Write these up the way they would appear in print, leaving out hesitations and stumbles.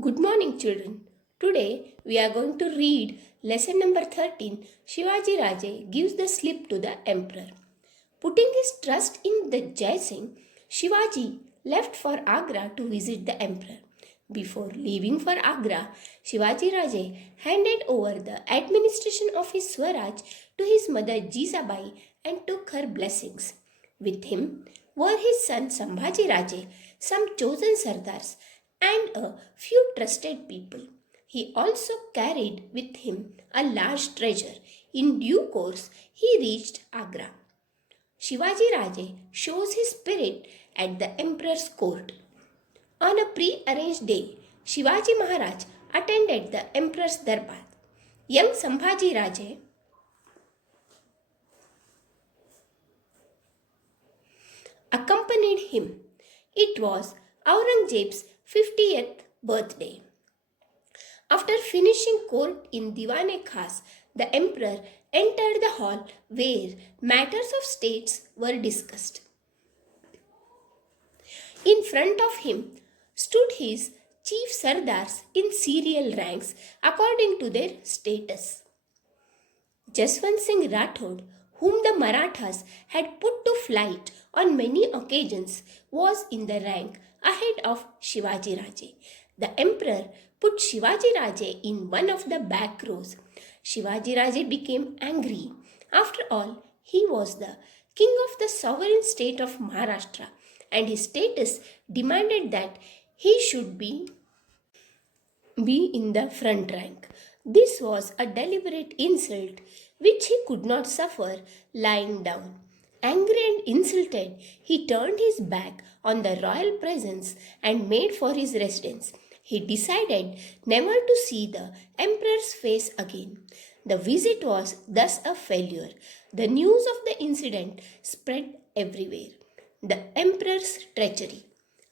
Good morning, children. Today we are going to read lesson number 13. Shivaji Raje gives the slip to the emperor. Putting his trust in the Jai Singh, Shivaji left for Agra to visit the emperor. Before leaving for Agra, Shivaji Raje handed over the administration of his Swaraj to his mother Jizabai and took her blessings. With him were his son Sambhaji Raje, some chosen sardars, and a few trusted people. He also carried with him a large treasure. In due course, he reached Agra. Shivaji Raje shows his spirit at the emperor's court. On a pre-arranged day, Shivaji Maharaj attended the emperor's darbar. Young Sambhaji Raje accompanied him. It was Aurangzeb's 50th birthday. After finishing court in Diwan-e-Khas, the emperor entered the hall where matters of states were discussed. In front of him stood his chief sardars in serial ranks according to their status. Jaswant Singh Rathod, whom the Marathas had put to flight on many occasions, was in the rank ahead of Shivaji Raje. The emperor put Shivaji Raje in one of the back rows. Shivaji Raje became angry. After all, he was the king of the sovereign state of Maharashtra, and his status demanded that he should be in the front rank. This was a deliberate insult which he could not suffer lying down. Angry and insulted, he turned his back on the royal presence and made for his residence. He decided never to see the emperor's face again. The visit was thus a failure. The news of the incident spread everywhere. The emperor's treachery.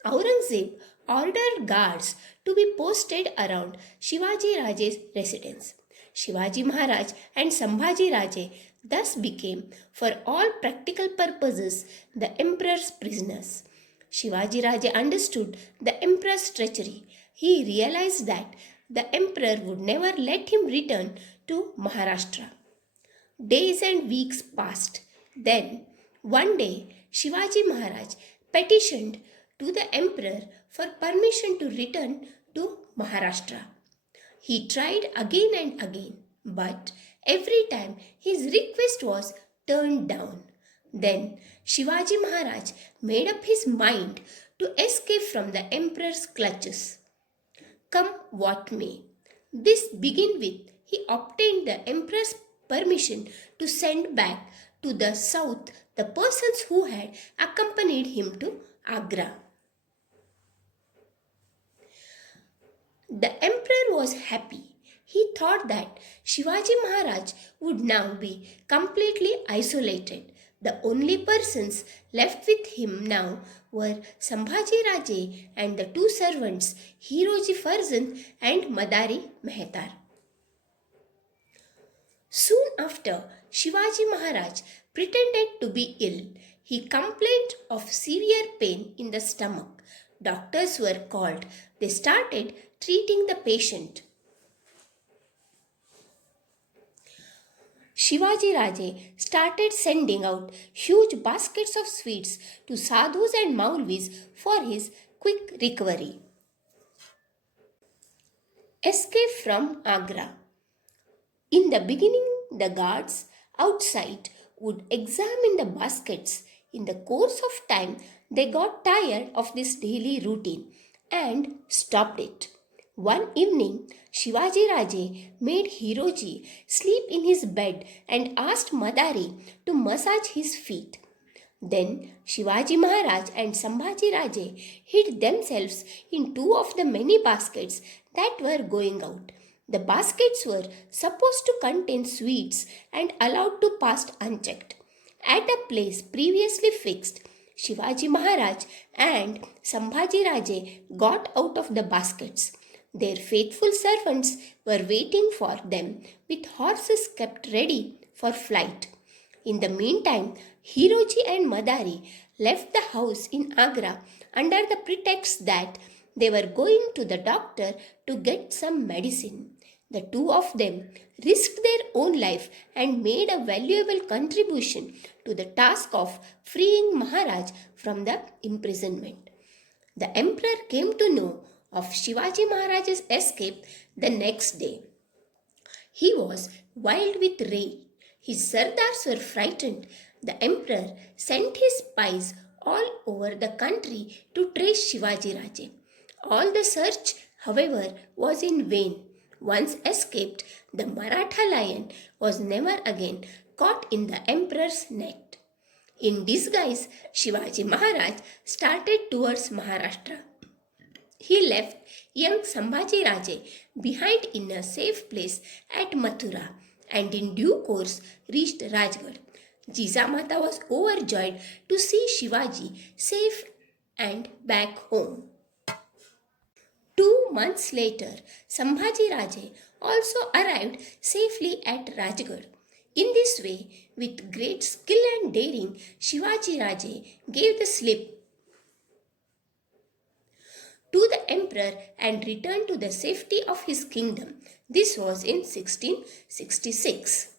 Aurangzeb ordered guards to be posted around Shivaji Raje's residence. Shivaji Maharaj and Sambhaji Raje thus became, for all practical purposes, the emperor's prisoners. Shivaji Raje understood the emperor's treachery. He realized that the emperor would never let him return to Maharashtra. Days and weeks passed. Then, one day, Shivaji Maharaj petitioned to the emperor for permission to return to Maharashtra. He tried again and again, but every time his request was turned down. Then Shivaji Maharaj made up his mind to escape from the emperor's clutches. Come what may. This began with he obtained the emperor's permission to send back to the south the persons who had accompanied him to Agra. The emperor was happy. He thought that Shivaji Maharaj would now be completely isolated. The only persons left with him now were Sambhaji Raje and the two servants Hiroji Farzand and Madari Mehtar. Soon after, Shivaji Maharaj pretended to be ill. He complained of severe pain in the stomach. Doctors were called. They started treating the patient. Shivaji Raje started sending out huge baskets of sweets to sadhus and maulvis for his quick recovery. Escape from Agra. In the beginning, the guards outside would examine the baskets. In the course of time, they got tired of this daily routine and stopped it. One evening, Shivaji Raje made Hiroji sleep in his bed and asked Madari to massage his feet. Then Shivaji Maharaj and Sambhaji Raje hid themselves in two of the many baskets that were going out. The baskets were supposed to contain sweets and allowed to pass unchecked. At a place previously fixed, Shivaji Maharaj and Sambhaji Raje got out of the baskets. Their faithful servants were waiting for them with horses kept ready for flight. In the meantime, Hiroji and Madari left the house in Agra under the pretext that They were going to the doctor to get some medicine. The two of them risked their own life and made a valuable contribution to the task of freeing Maharaj from the imprisonment. The emperor came to know of Shivaji Maharaj's escape the next day. He was wild with rage. His sardars were frightened. The emperor sent his spies all over the country to trace Shivaji Raje. All the search, however, was in vain. Once escaped, the Maratha lion was never again caught in the emperor's net. In disguise, Shivaji Maharaj started towards Maharashtra. He left young Sambhaji Raje behind in a safe place at Mathura and in due course reached Rajgarh. Jijamata was overjoyed to see Shivaji safe and back home. 2 months later, Sambhaji Raje also arrived safely at Rajgarh. In this way, with great skill and daring, Shivaji Raje gave the slip to the emperor and returned to the safety of his kingdom. This was in 1666.